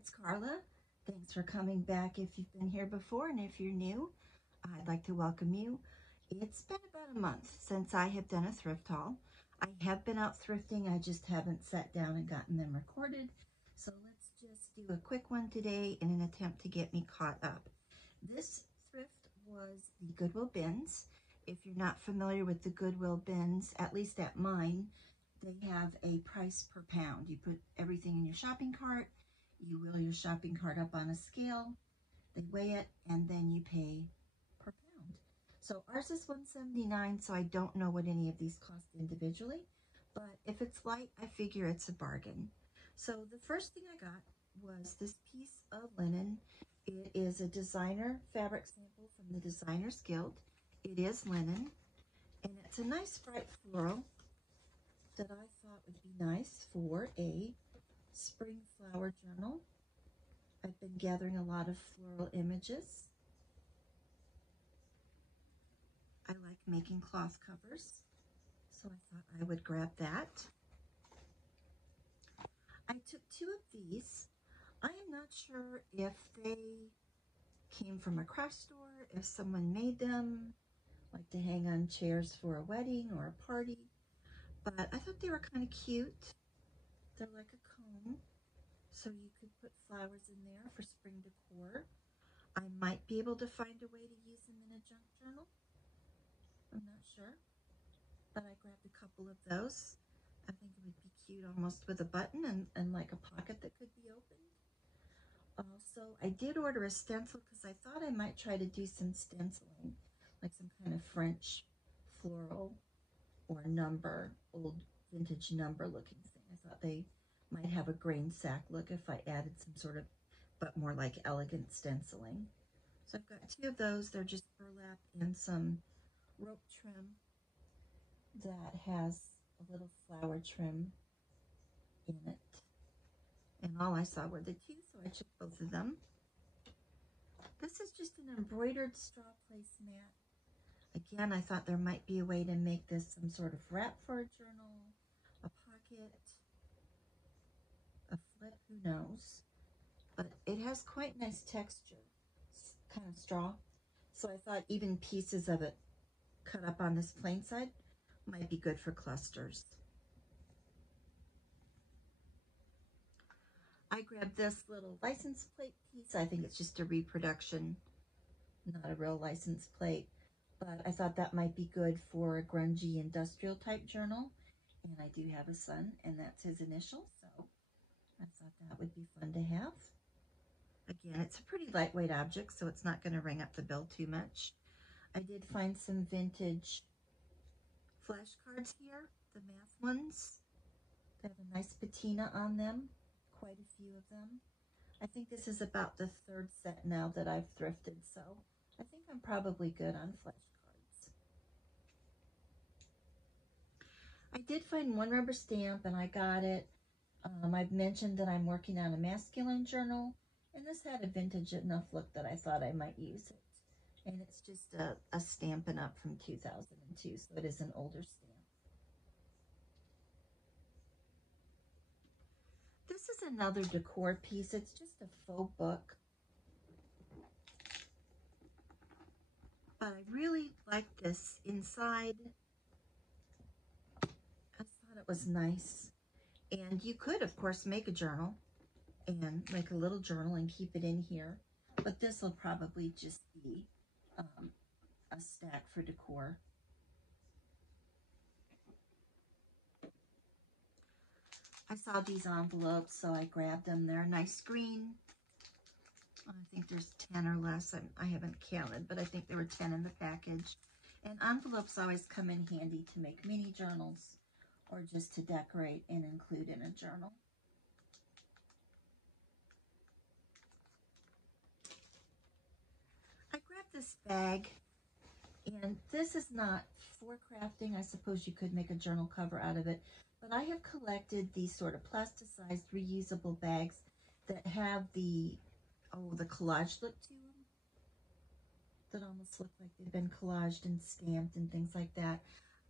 it's Carla. Thanks for coming back if you've been here before, and if you're new, I'd like to welcome you. It's been about a month since I have done a thrift haul. I have been out thrifting, I just haven't sat down and gotten them recorded. So let's just do a quick one today in an attempt to get me caught up. This thrift was the Goodwill Bins. If you're not familiar with the Goodwill Bins, at least at mine, they have a price per pound. You put everything in your shopping cart, you wheel your shopping cart up on a scale, they weigh it, and then you pay per pound. So ours is $1.79, so I don't know what any of these cost individually, but if it's light, I figure it's a bargain. So the first thing I got was this piece of linen. It is a designer fabric sample from the Designers Guild. It is linen, and it's a nice bright floral that I thought would be nice for a spring flower journal. I've been gathering a lot of floral images. I like making cloth covers, so I thought I would grab that. I took two of these. I am not sure if they came from a craft store, if someone made them, like to hang on chairs for a wedding or a party. But I thought they were kind of cute. They're like a cone, so you could put flowers in there for spring decor. I might be able to find a way to use them in a junk journal. I'm not sure, but I grabbed a couple of those. I think it would be cute almost with a button and like a pocket that could be opened. Also, I did order a stencil because I thought I might try to do some stenciling, like some kind of French floral or number, old vintage number looking thing. I thought they might have a grain sack look if I added some sort of, but more like elegant stenciling. So I've got two of those. They're just burlap and some rope trim that has a little flower trim in it. And all I saw were the two, so I took both of them. This is just an embroidered straw placemat. Again, I thought there might be a way to make this some sort of wrap for a journal, a pocket, a flip, who knows. But it has quite nice texture. It's kind of straw. So I thought even pieces of it cut up on this plain side might be good for clusters. I grabbed this little license plate piece. I think it's just a reproduction, not a real license plate. But I thought that might be good for a grungy industrial type journal. And I do have a son, and that's his initial, so I thought that would be fun to have. Again, it's a pretty lightweight object, so it's not going to ring up the bill too much. I did find some vintage flashcards here, the math ones. They have a nice patina on them, quite a few of them. I think this is about the third set now that I've thrifted, so I think I'm probably good on flashcards. I did find one rubber stamp, and I got it. I've mentioned that I'm working on a masculine journal, and this had a vintage enough look that I thought I might use it. And it's just a Stampin' Up! From 2002, so it is an older stamp. This is another decor piece. It's just a faux book. But I really like this inside. I thought it was nice. And you could, of course, make a journal and make a little journal and keep it in here. But this will probably just be a stack for decor. I saw these envelopes, so I grabbed them. They're a nice green. I think there's 10 or less. I haven't counted, but I think there were 10 in the package. And envelopes always come in handy to make mini journals or just to decorate and include in a journal. I grabbed this bag, and this is not for crafting. I suppose you could make a journal cover out of it, but I have collected these sort of plasticized reusable bags that have the collage look to them, that almost look like they've been collaged and stamped and things like that.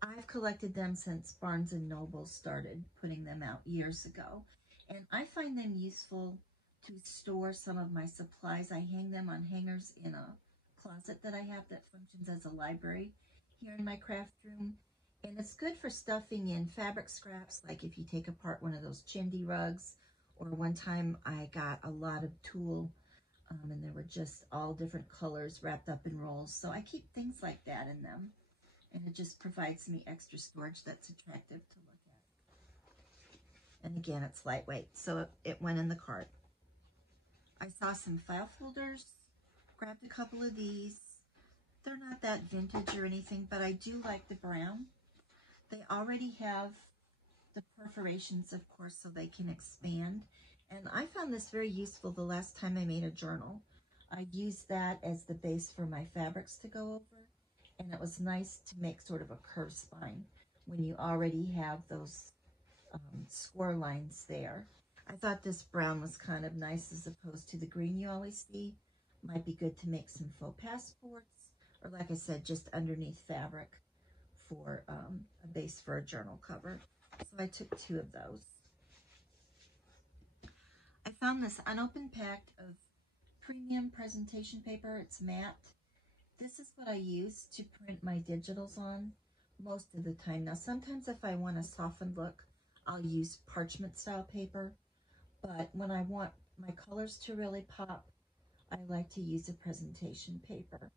I've collected them since Barnes & Noble started putting them out years ago, and I find them useful to store some of my supplies. I hang them on hangers in a closet that I have that functions as a library here in my craft room. And it's good for stuffing in fabric scraps, like if you take apart one of those chindi rugs, or one time I got a lot of tulle, and there were just all different colors wrapped up in rolls. So I keep things like that in them, and it just provides me extra storage that's attractive to look at. And again, it's lightweight, so it went in the cart. I saw some file folders, grabbed a couple of these. They're not that vintage or anything, but I do like the brown. They already have the perforations, of course, so they can expand. And I found this very useful the last time I made a journal. I used that as the base for my fabrics to go over, and it was nice to make sort of a curved spine when you already have those score lines there. I thought this brown was kind of nice as opposed to the green you always see. Might be good to make some faux passports, or like I said, just underneath fabric for a base for a journal cover. So I took 2 of those. I found this unopened pack of premium presentation paper. It's matte. This is what I use to print my digitals on most of the time. Now, sometimes if I want a softened look, I'll use parchment style paper. But when I want my colors to really pop, I like to use a presentation paper.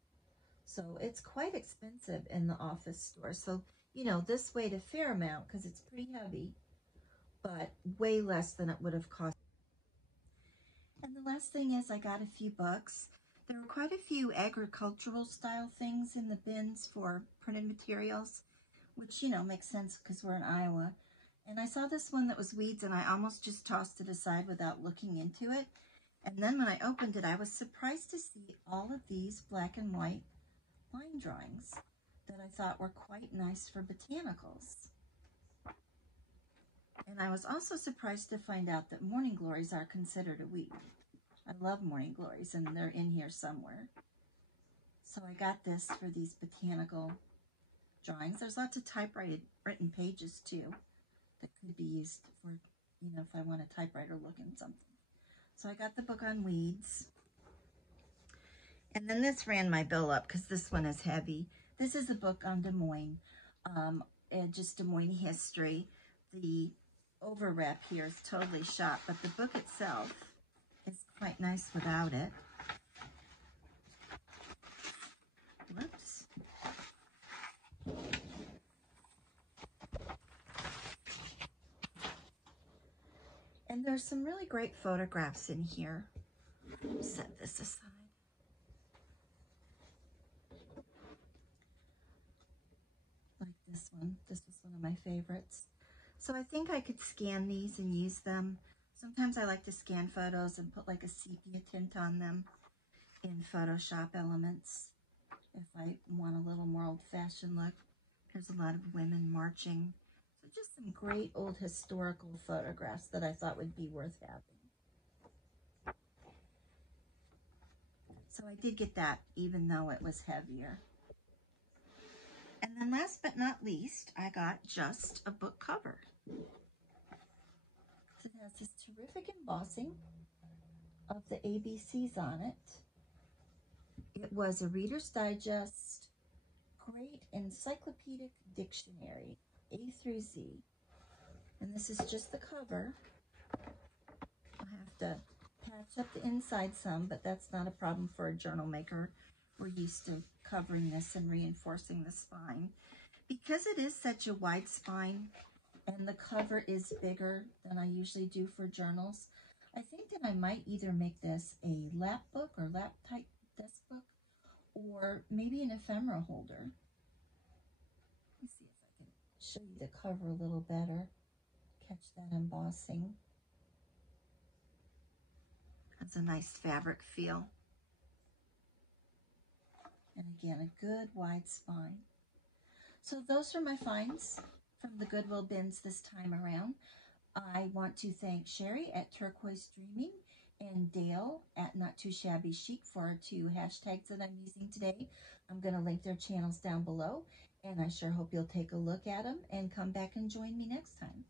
So it's quite expensive in the office store. So, you know, this weighed a fair amount because it's pretty heavy, but way less than it would have cost. And the last thing is I got a few books. There were quite a few agricultural style things in the bins for printed materials, which, you know, makes sense because we're in Iowa. And I saw this one that was weeds, and I almost just tossed it aside without looking into it. And then when I opened it, I was surprised to see all of these black and white line drawings that I thought were quite nice for botanicals. And I was also surprised to find out that morning glories are considered a weed. I love morning glories, and they're in here somewhere. So I got this for these botanical drawings. There's lots of typewritten pages too that could be used for, you know, if I want a typewriter look in something. So I got the book on weeds. And then this ran my bill up because this one is heavy. This is a book on Des Moines, and just Des Moines history. The overwrap here is totally shot, but the book itself is quite nice without it. Whoops. And there's some really great photographs in here. Set this aside. Like this one. This was one of my favorites. So I think I could scan these and use them. Sometimes I like to scan photos and put like a sepia tint on them in Photoshop Elements if I want a little more old-fashioned look. There's a lot of women marching. So just some great old historical photographs that I thought would be worth having. So I did get that, even though it was heavier. And then last but not least, I got just a book cover. So it has this terrific embossing of the ABCs on it. It was a Reader's Digest Great Encyclopedic Dictionary, A through Z. And this is just the cover. I'll have to patch up the inside some, but that's not a problem for a journal maker. We're used to covering this and reinforcing the spine. Because it is such a wide spine and the cover is bigger than I usually do for journals, I think that I might either make this a lap book or lap type desk book, or maybe an ephemera holder. Let me see if I can show you the cover a little better. Catch that embossing. Has a nice fabric feel. And again, a good wide spine. So those are my finds from the Goodwill Bins this time around. I want to thank Sherry at Turquoise Dreaming and Dale at Not Too Shabby Chic for our 2 hashtags that I'm using today. I'm going to link their channels down below, and I sure hope you'll take a look at them and come back and join me next time.